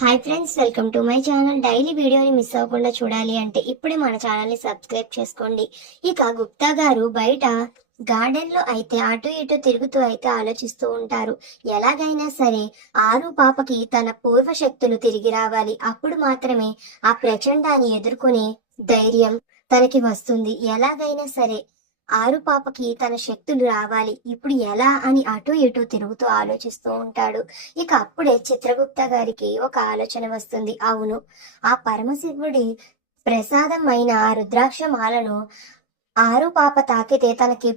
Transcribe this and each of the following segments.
Hi friends, welcome to my channel. Daily వీడియోని miss అవ్వకుండా చూడాలి అంటే ఇప్పుడే మన ఛానల్ ని సబ్స్క్రైబ్ చేసుకోండి. ఇక గుప్తా గారు బయట గార్డెన్ లో అయితే అటు ఇటు తిరుగుతూ అయితే ఆలోచిస్తూ ఉంటారు. ఎలాగైనా సరే ఆరు పాపకి తన పూర్వ శక్తులు తిరిగి రావాలి. అప్పుడు మాత్రమే ఆ ప్రచండాన్ని ఎదుర్కొనే ధైర్యం తనకి వస్తుంది. ఎలాగైనా సరే ఆరు పాపకి తన శక్తులు రావాలి. ఇప్పుడు ఎలా అని అటు ఇటు తిరుగుతూ ఆలోచిస్తూ ఉంటాడు. ఇక అప్పుడే చిత్రగుప్త గారికి ఒక ఆలోచన వస్తుంది. అవును, ఆ పరమశివుడి ప్రసాదం అయిన ఆ రుద్రాక్ష మాలను ఆరు పాప తాకితే తనకి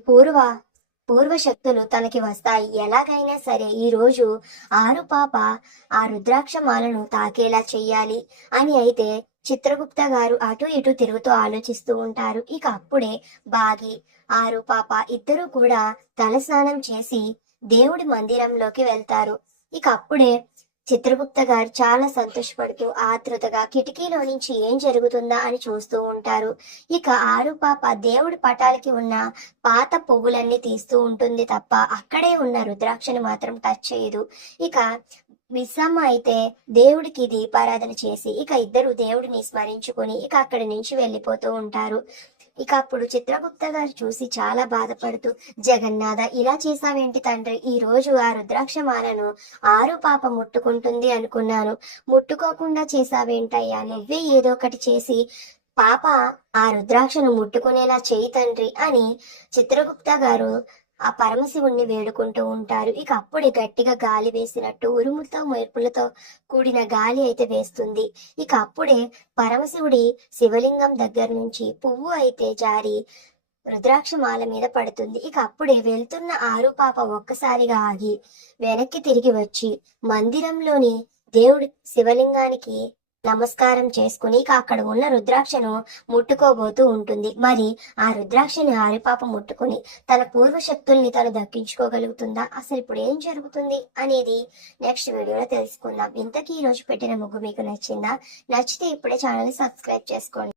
పూర్వ శక్తులు తనకి వస్తాయి. ఎలాగైనా సరే ఈ రోజు ఆరు పాప ఆ రుద్రాక్ష మాలను తాకేలా చెయ్యాలి అని అయితే చిత్రగుప్త గారు అటు ఇటు తిరుగుతూ ఆలోచిస్తూ ఉంటారు. ఇక అప్పుడే బాగి ఆరు పాప ఇద్దరు కూడా తలస్నానం చేసి దేవుడి మందిరంలోకి వెళ్తారు. ఇక అప్పుడే చిత్రగుప్త గారు చాలా సంతోషపడుతూ ఆతృతగా కిటికీలో నుంచి ఏం జరుగుతుందా అని చూస్తూ ఉంటారు. ఇక ఆరు పాప దేవుడి పటాలకి ఉన్న పాత పువ్వులన్నీ తీస్తూ ఉంటుంది తప్ప అక్కడే ఉన్న రుద్రాక్షని మాత్రం టచ్ చేయదు. ఇక మిస్సమ్మ అయితే దేవుడికి దీపారాధన చేసి ఇక ఇద్దరు దేవుడిని స్మరించుకుని ఇక అక్కడి నుంచి వెళ్ళిపోతూ ఉంటారు. ఇక అప్పుడు చిత్రగుప్త గారు చూసి చాలా బాధపడుతూ, జగన్నాథ, ఇలా చేసావేంటి తండ్రి? ఈ రోజు ఆ రుద్రాక్షమాలను ఆరు పాప ముట్టుకుంటుంది అనుకున్నాను, ముట్టుకోకుండా చేసావేంటయ్యా? నువ్వే ఏదో ఒకటి చేసి పాప ఆ రుద్రాక్షను ముట్టుకునేలా చేయి తండ్రి అని చిత్రగుప్త గారు ఆ పరమశివుణ్ణి వేడుకుంటూ ఉంటారు. ఇక అప్పుడే గట్టిగా గాలి వేసినట్టు ఉరుములతో మెరుపులతో కూడిన గాలి అయితే వేస్తుంది. ఇక అప్పుడే పరమశివుడి శివలింగం దగ్గర నుంచి పువ్వు అయితే జారి రుద్రాక్షమాల మీద పడుతుంది. ఇక అప్పుడే వెళ్తున్న ఆరు పాప ఒక్కసారిగా ఆగి వెనక్కి తిరిగి వచ్చి మందిరంలోని దేవుడి శివలింగానికి నమస్కారం చేసుకుని ఇక అక్కడ ఉన్న రుద్రాక్షను ముట్టుకోబోతూ ఉంటుంది. మరి ఆ రుద్రాక్షని ఆరిపాప ముట్టుకుని తన పూర్వ శక్తుల్ని తను దక్కించుకోగలుగుతుందా? అసలు ఇప్పుడు ఏం జరుగుతుంది అనేది నెక్స్ట్ వీడియోలో తెలుసుకుందాం. ఇంతకీ ఈ రోజు పెట్టిన ముగ్గు మీకు నచ్చిందా? నచ్చితే ఇప్పుడే ఛానల్ ని సబ్స్క్రైబ్ చేసుకోండి.